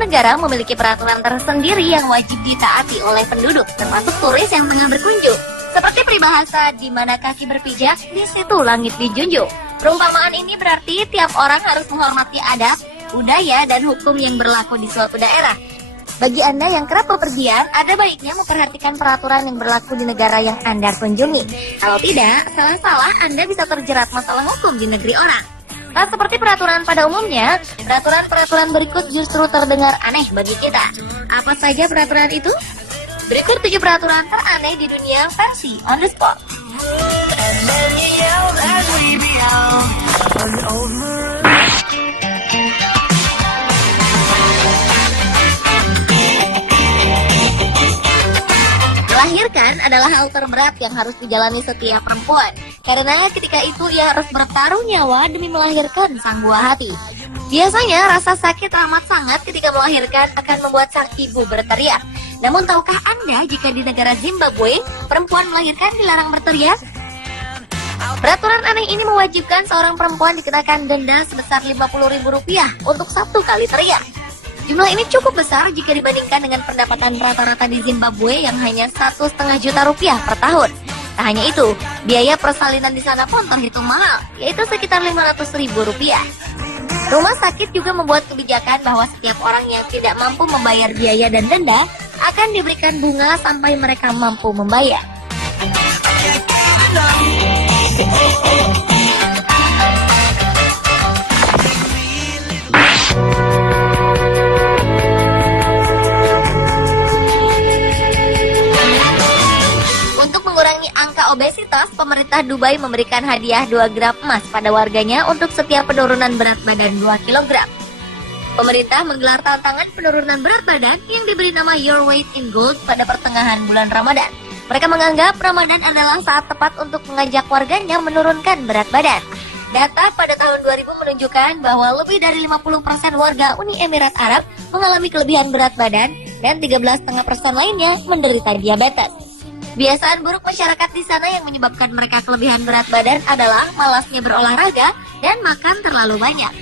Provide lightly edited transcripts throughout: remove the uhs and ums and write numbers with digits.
negara memiliki peraturan tersendiri yang wajib ditaati oleh penduduk, termasuk turis yang tengah berkunjung. Seperti peribahasa, di mana kaki berpijak, di situ langit dijunjung. Perumpamaan ini berarti tiap orang harus menghormati adat, budaya, dan hukum yang berlaku di suatu daerah. Bagi Anda yang kerap bepergian, ada baiknya memperhatikan peraturan yang berlaku di negara yang Anda kunjungi. Kalau tidak, salah-salah Anda bisa terjerat masalah hukum di negeri orang. Tak seperti peraturan pada umumnya, peraturan-peraturan berikut justru terdengar aneh bagi kita. Apa saja peraturan itu? Berikut 7 peraturan teraneh di dunia versi on the spot. Melahirkan adalah hal terberat yang harus dijalani setiap perempuan. Karena ketika itu ia harus bertaruh nyawa demi melahirkan sang buah hati. Biasanya rasa sakit amat sangat ketika melahirkan akan membuat sang ibu berteriak. Namun tahukah Anda jika di negara Zimbabwe, perempuan melahirkan dilarang berteriak? Peraturan aneh ini mewajibkan seorang perempuan dikenakan denda sebesar Rp50.000 untuk 1 kali teriak. Jumlah ini cukup besar jika dibandingkan dengan pendapatan rata-rata di Zimbabwe yang hanya Rp1,5 juta per tahun. Tak hanya itu, biaya persalinan di sana pun terhitung mahal, yaitu sekitar Rp500.000. Rumah sakit juga membuat kebijakan bahwa setiap orang yang tidak mampu membayar biaya dan denda akan diberikan bunga sampai mereka mampu membayar. Untuk mengurangi angka obesitas, pemerintah Dubai memberikan hadiah 2 gram emas pada warganya untuk setiap penurunan berat badan 2 kg. Pemerintah menggelar tantangan penurunan berat badan yang diberi nama Your Weight in Gold pada pertengahan bulan Ramadan. Mereka menganggap Ramadan adalah saat tepat untuk mengajak warganya menurunkan berat badan. Data pada tahun 2000 menunjukkan bahwa lebih dari 50% warga Uni Emirat Arab mengalami kelebihan berat badan dan 13,5% lainnya menderita diabetes. Kebiasaan buruk masyarakat di sana yang menyebabkan mereka kelebihan berat badan adalah malasnya berolahraga dan makan terlalu banyak.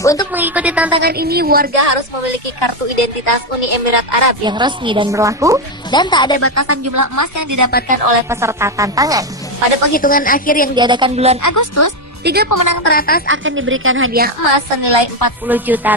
Untuk mengikuti tantangan ini, warga harus memiliki kartu identitas Uni Emirat Arab yang resmi dan berlaku, dan tak ada batasan jumlah emas yang didapatkan oleh peserta tantangan. Pada penghitungan akhir yang diadakan bulan Agustus, 3 pemenang teratas akan diberikan hadiah emas senilai Rp40 juta.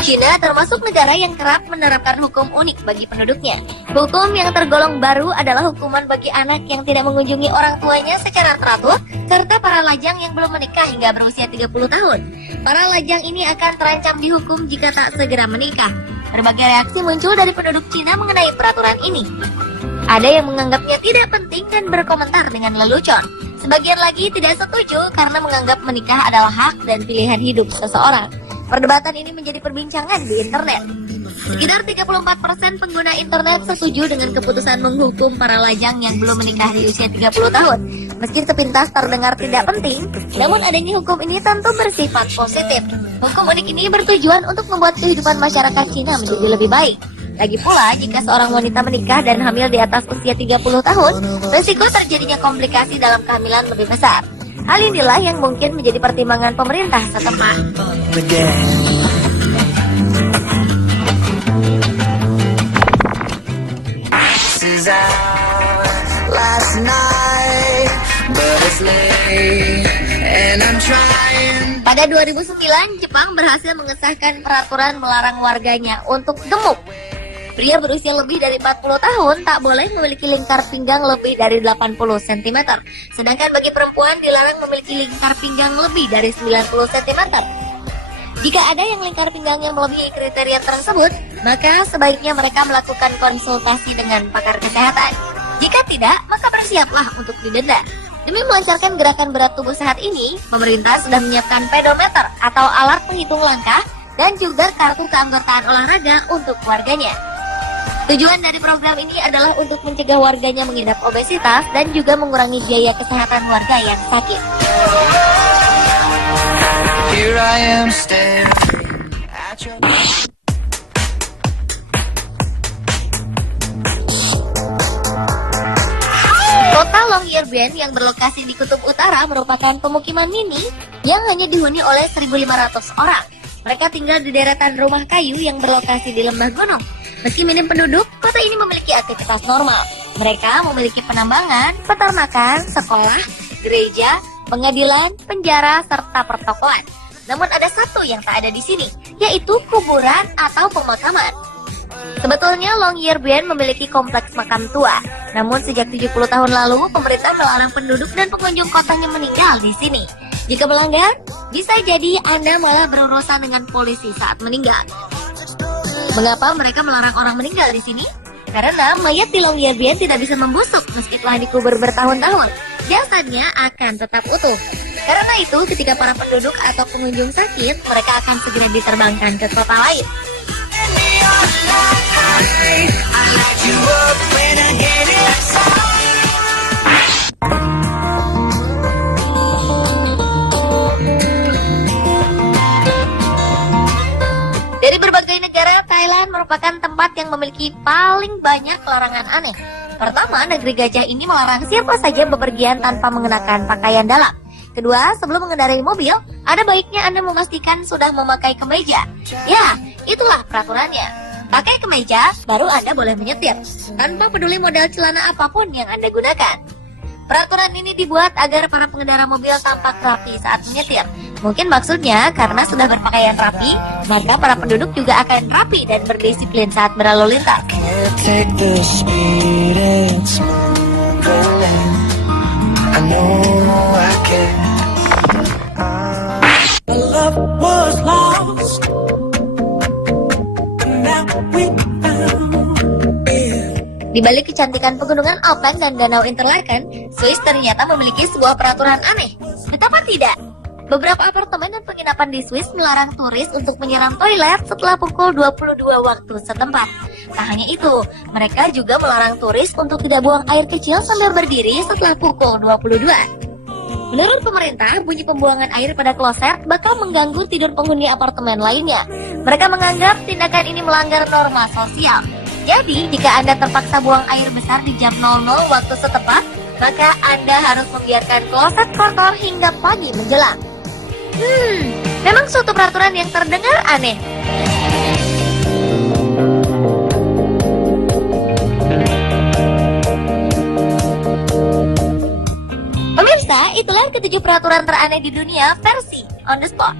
China termasuk negara yang kerap menerapkan hukum unik bagi penduduknya. Hukum yang tergolong baru adalah hukuman bagi anak yang tidak mengunjungi orang tuanya secara teratur, serta para lajang yang belum menikah hingga berusia 30 tahun. Para lajang ini akan terancam dihukum jika tak segera menikah. Berbagai reaksi muncul dari penduduk Cina mengenai peraturan ini. Ada yang menganggapnya tidak penting dan berkomentar dengan lelucon. Sebagian lagi tidak setuju karena menganggap menikah adalah hak dan pilihan hidup seseorang. Perdebatan ini menjadi perbincangan di internet. Sekitar 34% pengguna internet setuju dengan keputusan menghukum para lajang yang belum menikah di usia 30 tahun. Meski sepintas terdengar tidak penting, namun adanya hukum ini tentu bersifat positif. Hukum unik ini bertujuan untuk membuat kehidupan masyarakat Cina menjadi lebih baik. Lagi pula, jika seorang wanita menikah dan hamil di atas usia 30 tahun, risiko terjadinya komplikasi dalam kehamilan lebih besar. Hal inilah yang mungkin menjadi pertimbangan pemerintah setempat. Pada 2009, Jepang berhasil mengesahkan peraturan melarang warganya untuk gemuk. Pria berusia lebih dari 40 tahun tak boleh memiliki lingkar pinggang lebih dari 80 cm. Sedangkan bagi perempuan dilarang memiliki lingkar pinggang lebih dari 90 cm. Jika ada yang lingkar pinggangnya melebihi kriteria tersebut, maka sebaiknya mereka melakukan konsultasi dengan pakar kesehatan. Jika tidak, maka bersiaplah untuk didenda. Demi melancarkan gerakan berat tubuh sehat ini, pemerintah sudah menyiapkan pedometer atau alat penghitung langkah dan juga kartu keanggotaan olahraga untuk warganya. Tujuan dari program ini adalah untuk mencegah warganya mengidap obesitas dan juga mengurangi biaya kesehatan warga yang sakit. Here I am Longyearbyen yang berlokasi di Kutub Utara merupakan pemukiman mini yang hanya dihuni oleh 1.500 orang. Mereka tinggal di deretan rumah kayu yang berlokasi di lembah gunung. Meski minim penduduk, kota ini memiliki aktivitas normal. Mereka memiliki penambangan, peternakan, sekolah, gereja, pengadilan, penjara, serta pertokoan. Namun ada satu yang tak ada di sini, yaitu kuburan atau pemakaman. Sebetulnya Longyearbyen memiliki kompleks makam tua. Namun sejak 70 tahun lalu, pemerintah melarang penduduk dan pengunjung kotanya meninggal di sini. Jika melanggar, bisa jadi Anda malah berurusan dengan polisi saat meninggal. Mengapa mereka melarang orang meninggal di sini? Karena mayat di Longyearbyen tidak bisa membusuk meski telah dikubur bertahun-tahun. Jasadnya akan tetap utuh. Karena itu, ketika para penduduk atau pengunjung sakit, mereka akan segera diterbangkan ke kota lain. Dari berbagai negara, Thailand merupakan tempat yang memiliki paling banyak larangan aneh. Pertama, negeri gajah ini melarang siapa saja bepergian tanpa mengenakan pakaian dalam. Kedua, sebelum mengendarai mobil, ada baiknya Anda memastikan sudah memakai kemeja. Ya, itulah peraturannya. Pakai kemeja, baru Anda boleh menyetir, tanpa peduli model celana apapun yang Anda gunakan. Peraturan ini dibuat agar para pengendara mobil tampak rapi saat menyetir. Mungkin maksudnya karena sudah berpakaian rapi, maka para penduduk juga akan rapi dan berdisiplin saat berlalu lintas. Di balik kecantikan pegunungan Alpen dan Danau Interlaken, Swiss ternyata memiliki sebuah peraturan aneh. Betapa tidak? Beberapa apartemen dan penginapan di Swiss melarang turis untuk menyeram toilet setelah pukul 22 waktu setempat. Tak hanya itu, mereka juga melarang turis untuk tidak buang air kecil sambil berdiri setelah pukul 22. Menurut pemerintah, bunyi pembuangan air pada kloset bakal mengganggu tidur penghuni apartemen lainnya. Mereka menganggap tindakan ini melanggar norma sosial. Jadi, jika Anda terpaksa buang air besar di jam 00 waktu setempat, maka Anda harus membiarkan kloset kotor hingga pagi menjelang. Memang suatu peraturan yang terdengar aneh. Pemirsa, itulah ketujuh peraturan teraneh di dunia versi On The Spot.